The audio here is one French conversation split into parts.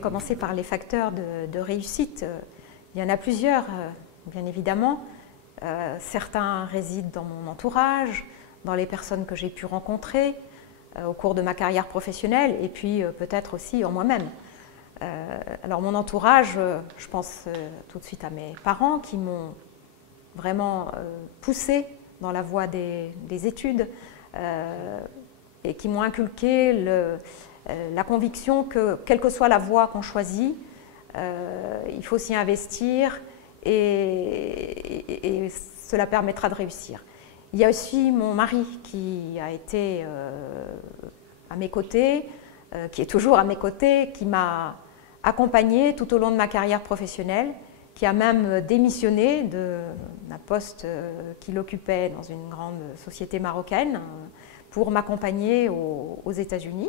commencer par les facteurs de réussite. Il y en a plusieurs, bien évidemment. Certains résident dans mon entourage, dans les personnes que j'ai pu rencontrer au cours de ma carrière professionnelle et puis peut-être aussi en moi-même. Alors mon entourage, je pense tout de suite à mes parents qui m'ont vraiment poussée dans la voie des études et qui m'ont inculqué la conviction que quelle que soit la voie qu'on choisit, il faut s'y investir et cela permettra de réussir. Il y a aussi mon mari qui a été à mes côtés, qui est toujours à mes côtés, qui m'a accompagnée tout au long de ma carrière professionnelle, qui a même démissionné d'un poste qu'il occupait dans une grande société marocaine pour m'accompagner aux États-Unis.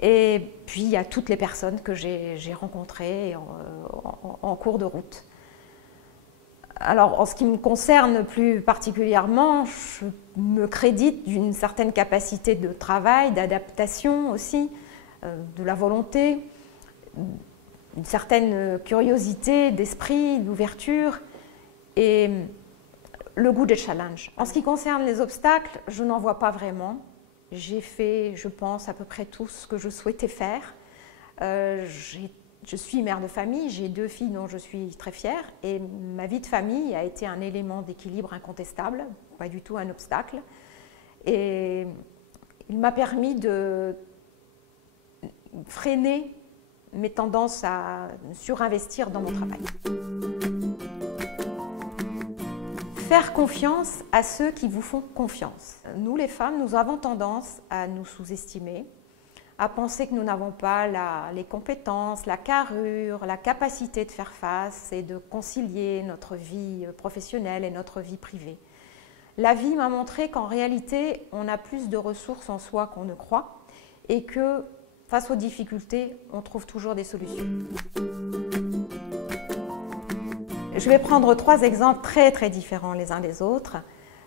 Et puis il y a toutes les personnes que j'ai rencontrées en cours de route. Alors, en ce qui me concerne plus particulièrement, je me crédite d'une certaine capacité de travail, d'adaptation aussi, de la volonté, une certaine curiosité d'esprit, d'ouverture et le goût des challenges. En ce qui concerne les obstacles, je n'en vois pas vraiment. J'ai fait, je pense, à peu près tout ce que je souhaitais faire. Je suis mère de famille, j'ai 2 filles dont je suis très fière et ma vie de famille a été un élément d'équilibre incontestable, pas du tout un obstacle. Et il m'a permis de freiner mes tendances à surinvestir dans mon travail. Faire confiance à ceux qui vous font confiance. Nous les femmes, nous avons tendance à nous sous-estimer, à penser que nous n'avons pas les compétences, la carrure, la capacité de faire face et de concilier notre vie professionnelle et notre vie privée. La vie m'a montré qu'en réalité, on a plus de ressources en soi qu'on ne croit et que face aux difficultés, on trouve toujours des solutions. Je vais prendre 3 exemples très différents les uns des autres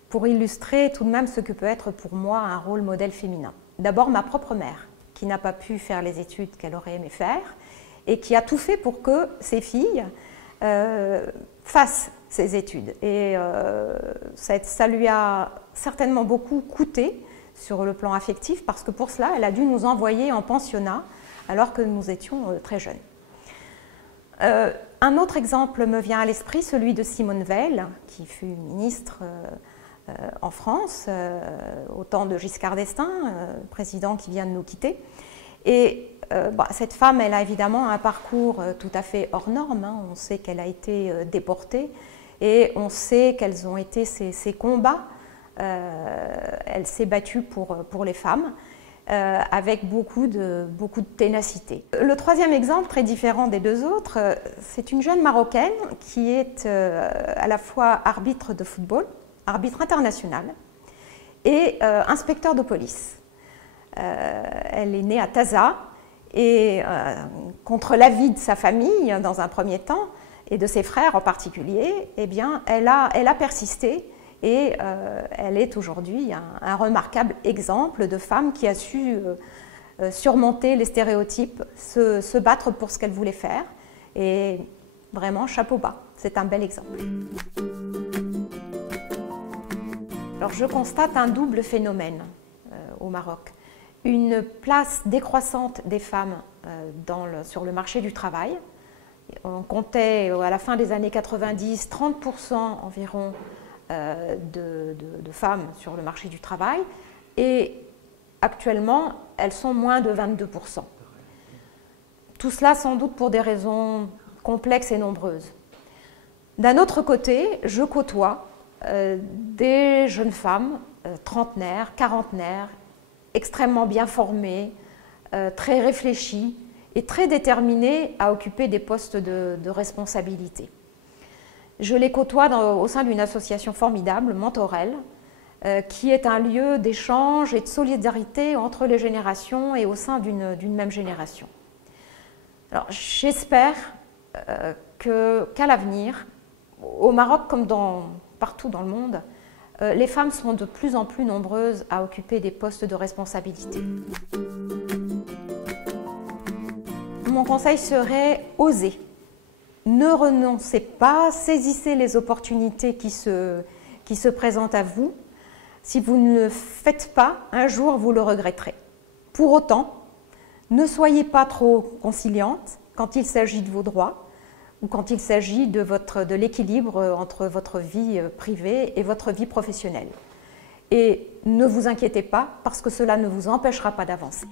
pour illustrer tout de même ce que peut être pour moi un rôle modèle féminin. D'abord, ma propre mère, qui n'a pas pu faire les études qu'elle aurait aimé faire et qui a tout fait pour que ses filles fassent ces études. Et ça lui a certainement beaucoup coûté sur le plan affectif parce que pour cela, elle a dû nous envoyer en pensionnat alors que nous étions très jeunes. Un autre exemple me vient à l'esprit, celui de Simone Veil, qui fut ministre en France, au temps de Giscard d'Estaing, président qui vient de nous quitter. Et cette femme, elle a évidemment un parcours tout à fait hors norme. Hein. On sait qu'elle a été déportée et on sait quels ont été ses combats. Elle s'est battue pour les femmes avec beaucoup de ténacité. Le 3e exemple, très différent des 2 autres, c'est une jeune Marocaine qui est à la fois arbitre de football, arbitre international et inspecteur de police. Elle est née à Taza et contre l'avis de sa famille dans un premier temps et de ses frères en particulier, eh bien, elle a persisté et elle est aujourd'hui un remarquable exemple de femme qui a su surmonter les stéréotypes, se battre pour ce qu'elle voulait faire et vraiment chapeau bas, c'est un bel exemple. Alors, je constate un double phénomène au Maroc. Une place décroissante des femmes sur le marché du travail. On comptait à la fin des années 90, 30% environ de femmes sur le marché du travail et actuellement, elles sont moins de 22%. Tout cela sans doute pour des raisons complexes et nombreuses. D'un autre côté, je côtoie des jeunes femmes, trentenaires, quarantenaires, extrêmement bien formées, très réfléchies et très déterminées à occuper des postes de responsabilité. Je les côtoie au sein d'une association formidable, Mentorel, qui est un lieu d'échange et de solidarité entre les générations et au sein d'une même génération. Alors, j'espère qu'à l'avenir, au Maroc comme partout dans le monde, les femmes seront de plus en plus nombreuses à occuper des postes de responsabilité. mon conseil serait osez. Ne renoncez pas, saisissez les opportunités qui se présentent à vous. Si vous ne le faites pas, un jour vous le regretterez. Pour autant, ne soyez pas trop conciliante quand il s'agit de vos droits ou quand il s'agit de l'équilibre entre votre vie privée et votre vie professionnelle. Et ne vous inquiétez pas parce que cela ne vous empêchera pas d'avancer.